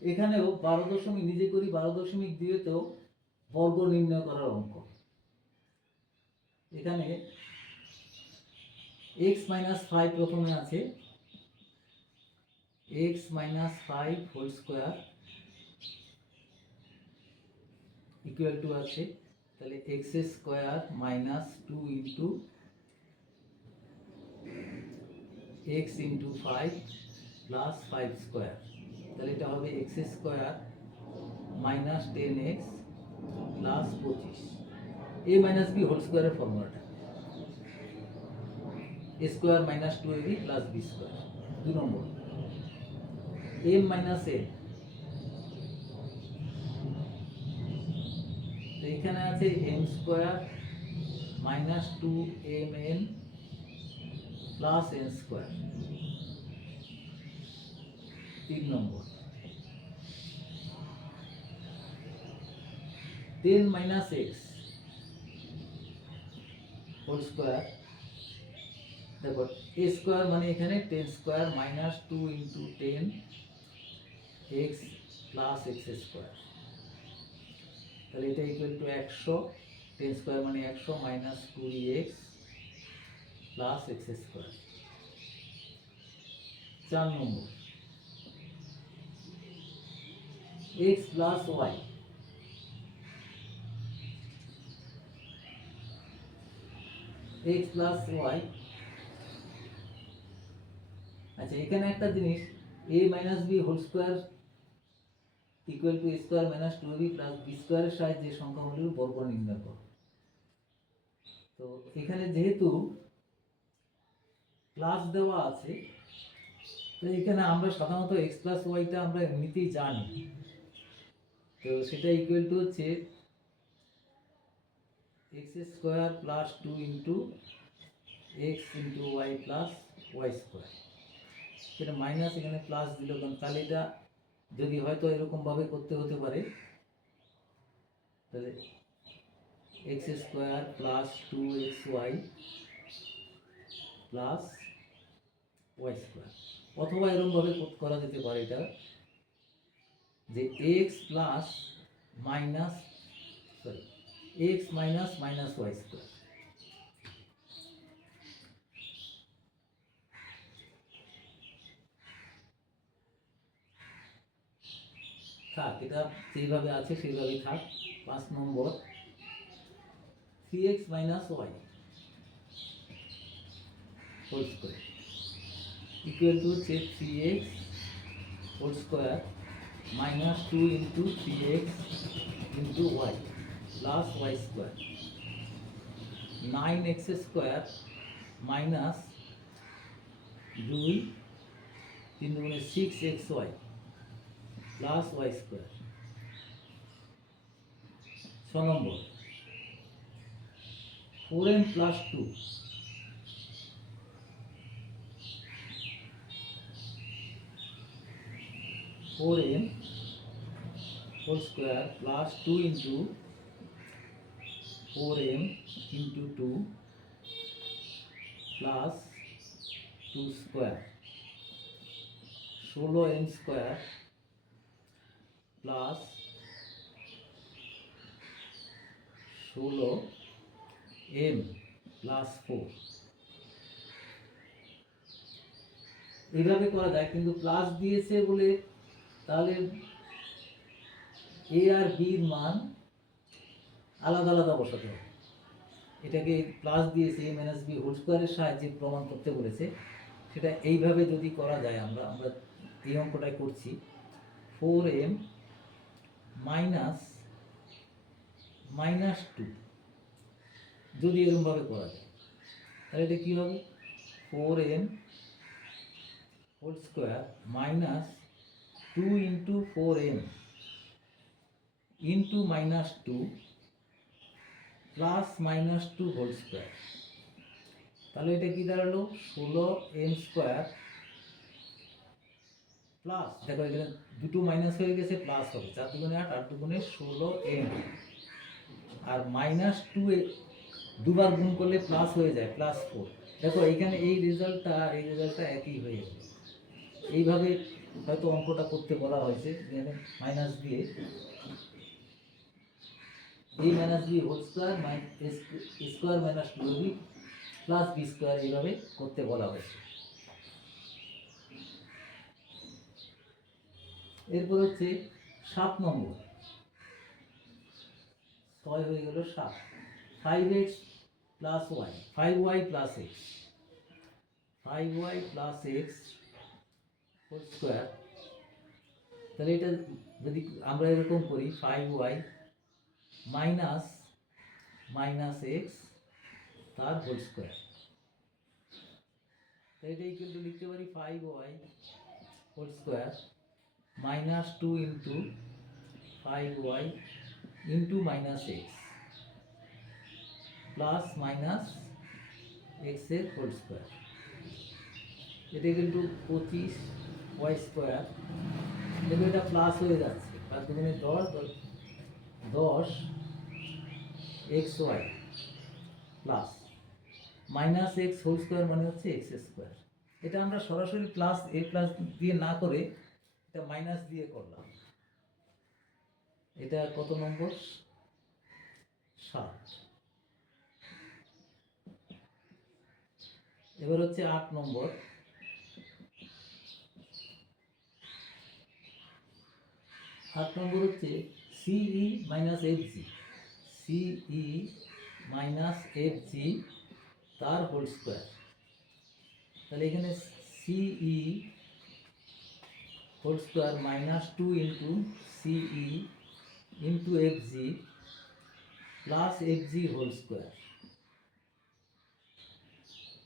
এখানেও বারো দশমিক, নিজে করি বারো দশমিক দুইতেও বর্গ নির্ণয় করার অঙ্ক। এখানে এক্স মাইনাস ফাইভ প্রথমে আছে। X minus five whole square equal to আছে। তাহলে X square minus two into X into five plus five square তাহলে এটা হবে X square minus ten X plus পঁচিশ। এ মাইনাস বি হোল স্কোয়ারের ফর্মুলাটা A square minus two A B plus B square দু নম্বর। এম মাইনাস এ এখানে আছে M square minus two M N plus N square তিন নম্বর। Ten minus X whole square দেখো এ square মানে এখানে ten square minus two into ten X plus X square তাহলে এটা ইকুয়াল টু একশো টেন স্কোয়ার মানে একশো মাইনাস কুড়ি এক্স প্লাস এক্স স্কোয়ার চার নম্বর X plus Y X plus Y আচ্ছা এখানে একটা জিনিস A minus B whole square equal to square minus two B plus B স্কোয়ারের সাহায্যে সংখ্যাগুলির বর্গ নির্ণয় করো। তো এখানে যেহেতু প্লাস দেওয়া আছে, তো এখানে আমরা সাধারণত এক্স প্লাস ওয়াইটা আমরা এমনিতেই জানি। তো সেটা ইকুয়াল টু হচ্ছে X square plus two into X into Y plus Y square. সেটা মাইনাস এখানে প্লাস দিল, কারণ তাহলে এটা যদি হয়তো এরকমভাবে করতে হতে পারে, তাহলে X square plus two X Y plus Y square. অথবা এরকমভাবে করা যেতে পারে এটা, যে X plus minus, sorry X minus minus Y square থাক, এটা যেইভাবে আছে সেইভাবেই থাক, পাঁচ নম্বর। Three X minus Y whole square equal to হচ্ছে three X whole square minus two into three X into Y plus Y square nine X square minus দুই তিন দুগুণে six X Y plus Y square ছ নম্বর। Four M plus two four M whole square plus two into four M into two plus two square ষোলো M square plus ষোলো M plus four এইভাবে করা যায়, কিন্তু প্লাস দিয়েছে বলে তাহলে এ আর বির মান আলাদা আলাদা বসাতে হবে। এটাকে প্লাস দিয়েছে এ মাইনাস বি হোল স্কোয়ারের সাহায্যে প্রমাণ করতে বলেছে। সেটা এইভাবে যদি করা যায়, আমরা আমরা এই অঙ্কটাই করছি। Four M minus minus two যদি এরকমভাবে করা যায়, তাহলে এটা কী হবে? Four M whole square minus two into four M into minus two plus minus two whole square তাহলে এটা কি দাঁড়াল? ষোলো এম স্কোয়ার প্লাস দেখো এখানে দুটো মাইনাস হয়ে গেছে প্লাস হবে। চার দুগুণে আট আট দুগুণে ষোলো এম আর মাইনাস টু দুবার গুণ করলে প্লাস হয়ে যায় প্লাস ফোর দেখো এখানে এই রেজাল্টটা আর এই রেজাল্টটা একই হয়ে যাবে এইভাবে হয়তো অঙ্কটা করতে বলা হয়েছে এখানে মাইনাস দিয়ে। A minus B whole square square minus two B plus B square এইভাবে করতে বলা হয়েছে। এরপর হচ্ছে সাত নম্বর। ছয় হয়ে গেল সাত। Five X plus Y five Y plus X five Y plus X whole square তাহলে এটা যদি আমরা এরকম করি five Y minus minus X তার হোল স্কোয়ার তাহলে এটা ইকুয়াল টু লিখতে পারি five Y whole square minus two into five Y into minus X plus minus এক্সের হোল স্কোয়ার এটা কিন্তু পঁচিশ ওয়াই স্কোয়ার দেখবে এটা প্লাস হয়ে যাচ্ছে। তার দুগুণে দশ, দশ- দশ X Y plus minus X whole square মানে হচ্ছে এক্স স্কোয়ার। এটা আমরা সরাসরি প্লাস এ প্লাস দিয়ে না করে এটা মাইনাস দিয়ে করলাম। এটা কত নম্বর? সাত। এবার হচ্ছে আট নম্বর। আট নম্বর হচ্ছে সিই মাইনাস এফ জি সিই মাইনাস এফ জি তার হোল স্কোয়ার তাহলে এখানে C E whole square minus two into C E into F G plus F G whole square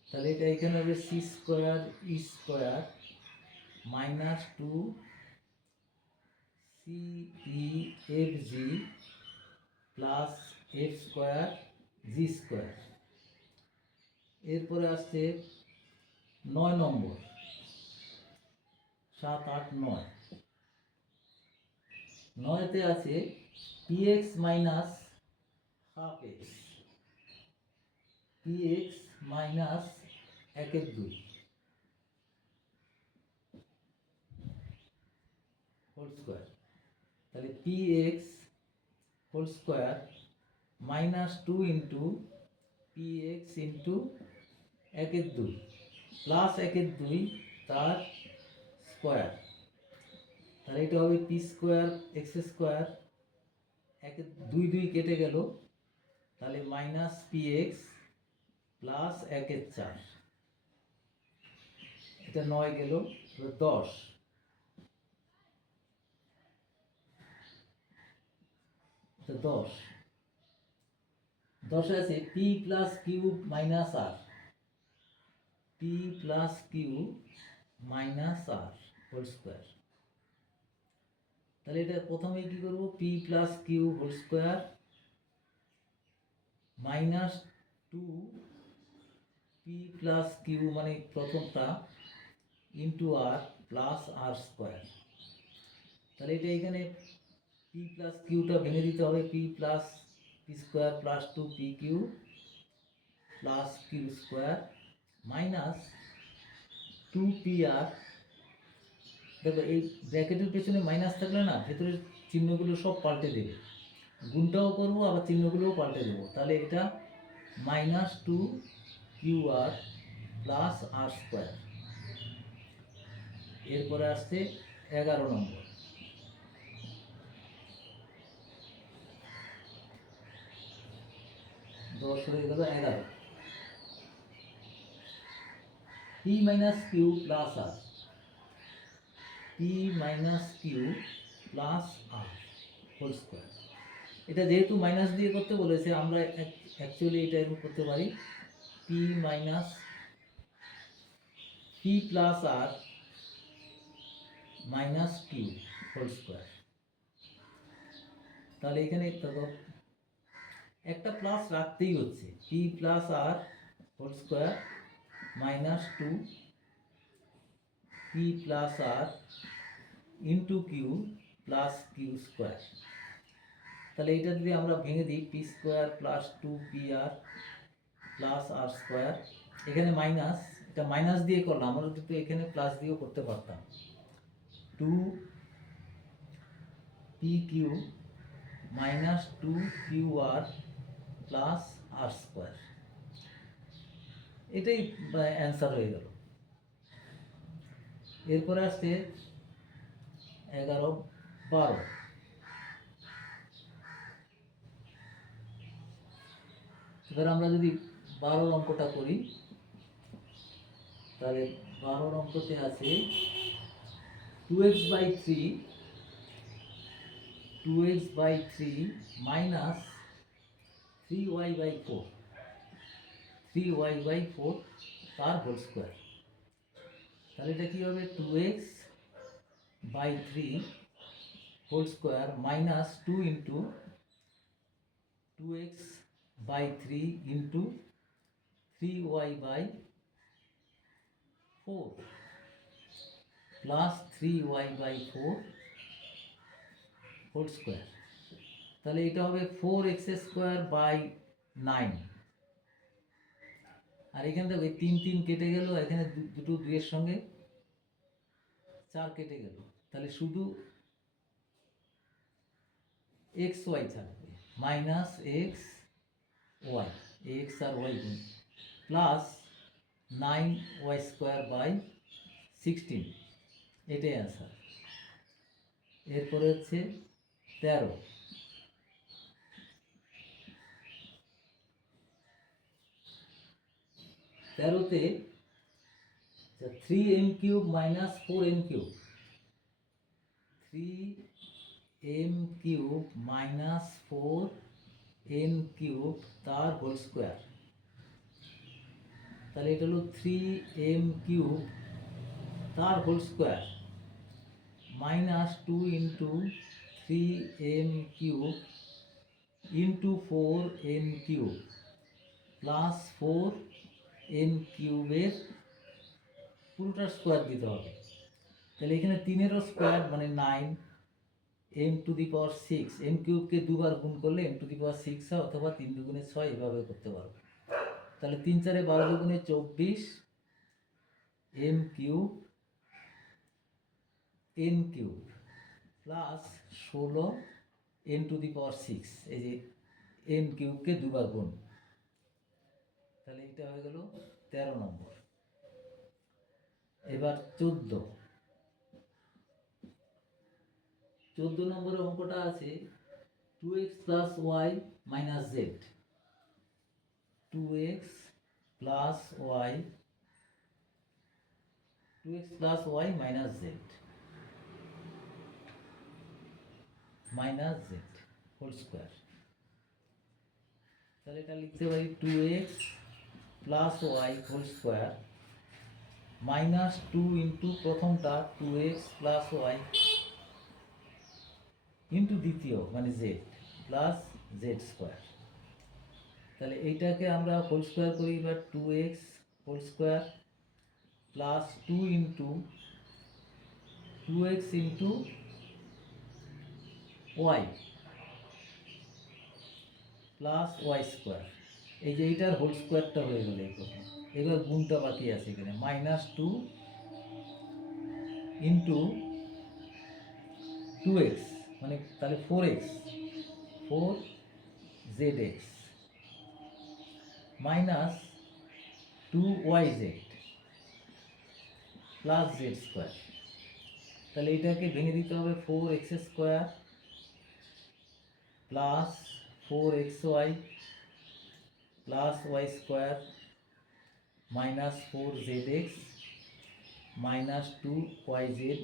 তাহলে এটা এখানে হবে C square E square minus two C E F G plus F square G square এরপরে আসছে নয় নম্বর। সাত, আট, নয়। নয়তে আছে P X minus half X P X minus একের দুই। হোল স্কোয়ার তাহলে P X whole square minus two into P X into একের দুই প্লাস একের দুই তার স্কোয়ার তাহলে এটা হবে পি স্কোয়ার এক্স স্কোয়ার একের দুই দুই কেটে গেল। তাহলে মাইনাস পি এক্স প্লাস একের চার। এটা নয় গেল দশ। এটা দশ। দশে আছে P plus Q minus R P plus Q minus R whole square তাহলে এটা প্রথমে কি করব? P plus Q whole square minus two P plus Q মানে প্রথমটা into R plus R square তাহলে এটা এখানে পি প্লাস কিউটা ভেঙে দিতে হবে। P plus P square plus two P Q plus Q square minus two P R দেখো, এই ব্র্যাকেটের পেছনে মাইনাস থাকলে না, ভেতরের চিহ্নগুলো সব পাল্টে দেবে। গুণটাও করব, আবার চিহ্নগুলোও পাল্টে দেবো। তাহলে এটা minus two Q R plus R square এরপরে আসছে এগারো নম্বর। দশ হয়ে গেল এগারো। P minus Q plus R P minus Q plus R whole square এটা যেহেতু মাইনাস দিয়ে করতে বলেছে, আমরা অ্যাকচুয়ালি এটা এরকম করতে পারি। P minus P plus R minus Q whole square তাহলে এখানে একটা প্লাস রাখতেই হচ্ছে। P plus R whole square minus two P plus R into Q plus Q square তাহলে এটা যদি আমরা ভেঙে দিই P square plus two P R plus R square এখানে মাইনাস এটা মাইনাস দিয়ে করলাম, আমরা কিন্তু এখানে প্লাস দিয়েও করতে পারতাম। Two P Q minus two Q R plus R square এটাই অ্যান্সার হয়ে গেল। এরপরে আসছে এগারো বারো। এবার আমরা যদি বারোর অঙ্কটা করি, তাহলে বারোর অঙ্কতে আছে two x by three two x by three minus three y by four three y by four তার হোল স্কোয়ার তাহলে এটা কী হবে? Two x by three whole square minus two into two x by three into three y by four plus three y by four whole square তাহলে এটা হবে four x square by nine আর এখান ওই তিন তিন কেটে গেল এখানে দুটো দুইয়ের সঙ্গে চার কেটে গেল। তাহলে শুধু এক্স ওয়াই থাকবে মাইনাস এক্স ওয়াই এক্স আর ওয়াই গুণ plus nine y square by sixteen এটাই অ্যান্সার এরপরে হচ্ছে তেরো। তেরোতে three m cube minus four m cube three m cube minus four n cube তার হোল স্কোয়ার তাহলে এটা হলো থ্রি এম কিউব তার whole square minus two into three m cube into four n cube plus four n কিউবের পুরোটা square দিতে হবে। তাহলে এখানে তিনেরও স্কোয়ার মানে nine m to the power six m কিউবকে দুবার গুণ করলে m to the power six হয় অথবা তিন দুগুণে ছয় এভাবে করতে পারব। তাহলে তিন চারে বারো দুগুণে চব্বিশ m cube n cube plus ষোলো n to the power six এই যে এন কিউবকে দুবার গুণ। তাহলে এটা হয়ে গেল তেরো নম্বর। এবার চোদ্দ। চোদ্দ নম্বরের অঙ্কটা আছে two x plus y minus z two x plus y two x plus y minus z minus z whole square তাহলে এটা লিখতে পারি two x plus y whole square minus two into প্রথমটা two x plus y into দ্বিতীয় মানে Z plus z square তাহলে এইটাকে আমরা হোল স্কোয়ার করি, এবার two x whole square plus two into two x into y plus y square এই যে এইটার হোল স্কোয়ারটা হয়ে গেল এই এবার গুণটা বাকি আছে এখানে। Minus two into two x মানে তাহলে four x four z x minus two y z plus z square তাহলে এটাকে ভেঙে দিতে হবে four x square plus four x y plus y square minus four z x minus two y z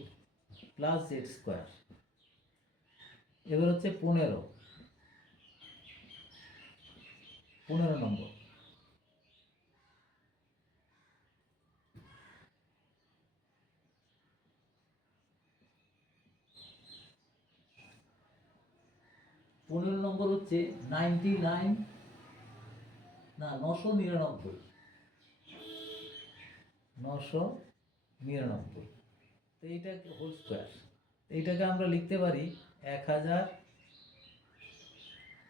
plus z square এবার হচ্ছে পনেরো। পনেরো নম্বর। পনেরো নম্বর হচ্ছে নাইনটি নাইন না, নশো নিরানব্বই। নশো নিরানব্বই। তো এইটা হোল স্কোয়ার এইটাকে আমরা লিখতে পারি এক হাজার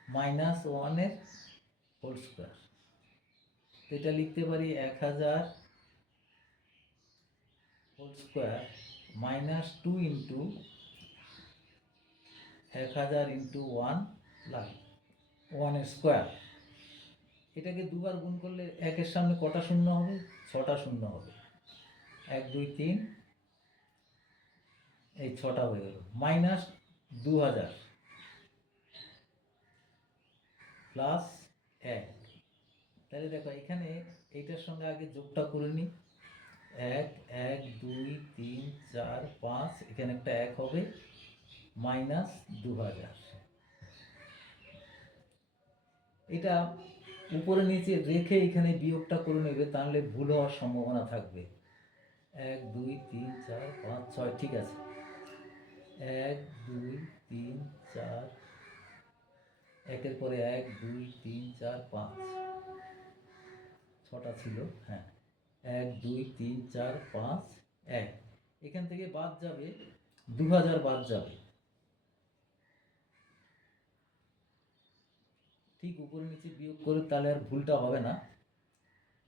মাইনাস ওয়ানের হোল স্কোয়ার তো এটা লিখতে পারি এক হাজার whole square minus two into এক হাজার ইন্টু ওয়ান লাগে ওয়ান স্কোয়ার এটাকে দুবার গুণ করলে একের সামনে কটা শূন্য হবে? ছটা শূন্য হবে। এক, দুই, তিন। এই ছটা হয়ে গেল। মাইনাস দু হাজার প্লাস এক। তাহলে দেখো, এখানে এইটার সঙ্গে আগে যোগটা করে নিই। এক এক, দুই, তিন, চার, পাঁচ, এখানে একটা এক হবে। মাইনাস দু হাজার। এটা উপরে নিচে রেখে এখানে বিয়োগটা করে নেবে, তাহলে ভুল হওয়ার সম্ভাবনা থাকবে। এক, দুই, তিন, চার, পাঁচ, ছয়, ঠিক আছে। এক, দুই, তিন, চার, একের পরে এক, দুই, তিন, চার, পাঁচ। ছটা ছিল হ্যাঁ। এক, দুই, তিন, চার, পাঁচ, এক। এখান থেকে বাদ যাবে দু হাজার বাদ যাবে। ঠিক উপরে নিচে বিয়োগ করে তাহলে আর ভুলটা হবে না।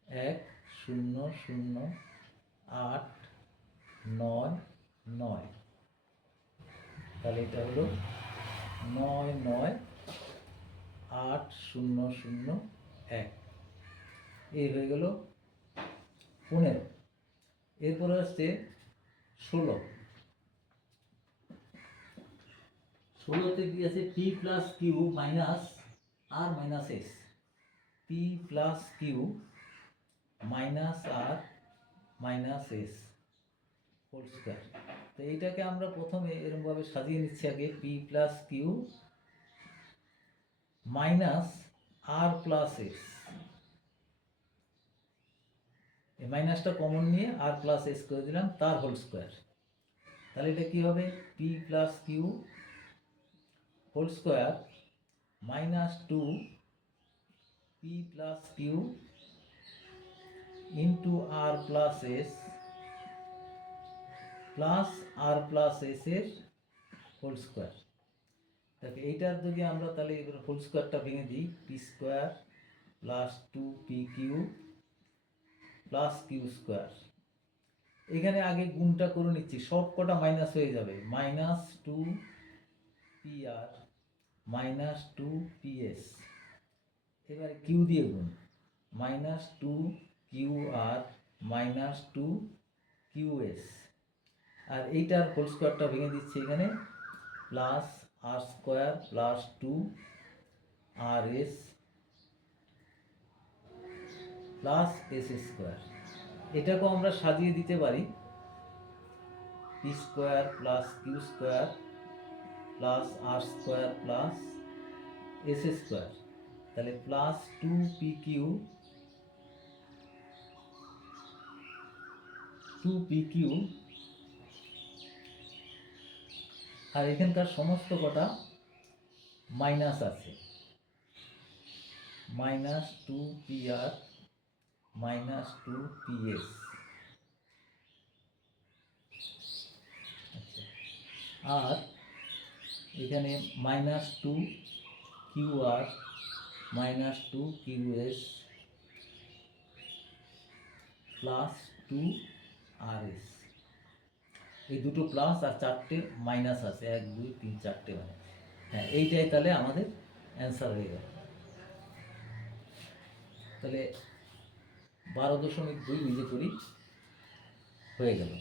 এক, শূন্য শূন্য, আট, নয় নয়। তাহলে এটা হলো নয় নয়, আট, শূন্য শূন্য, এক। এই হয়ে গেল পনেরো। এরপরে হচ্ছে ষোলো। ষোলোতে কি আছে? P plus q minus r minus s p plus q minus r minus s whole square তো এইটাকে আমরা প্রথমে এরকমভাবে সাজিয়ে নিচ্ছি আগে p plus q minus r plus s এই মাইনাসটা কমন নিয়ে আর প্লাস এস করে দিলাম, তার হোল স্কোয়ার তাহলে এটা কি হবে? P plus q whole square minus two p plus q into r plus s plus r plus s এর হোল স্কোয়ার তাহলে এইটার যদি আমরা তাহলে এবার হোল স্কোয়ারটা ভেঙে দিই p square plus two p q plus q square এখানে আগে গুণটা করে নিচ্ছি সব কটা মাইনাস হয়ে যাবে minus two p r minus two p s এবারে কিউ দিয়ে গুণ। Minus two q r minus two q s আর এইটার হোল স্কোয়ারটা ভেঙে দিচ্ছি এখানে। Plus r square plus two r s plus s square এটাকেও আমরা সাজিয়ে দিতে পারি। P square plus q square plus r square plus s square তাহলে plus two p q two p q আর এখানকার সমস্ত কটা মাইনাস আছে। Minus two p r minus two p s আর এখানে minus two q r minus two q s plus two r s এই দুটো plus আর চারটে minus আছে, এক, দুই, তিন, চারটে মানে। হ্যাঁ এইটাই তাহলে আমাদের অ্যান্সার হয়ে গেল। তাহলে বারো দশমিক দুই নিজে করি, হয়ে গেল।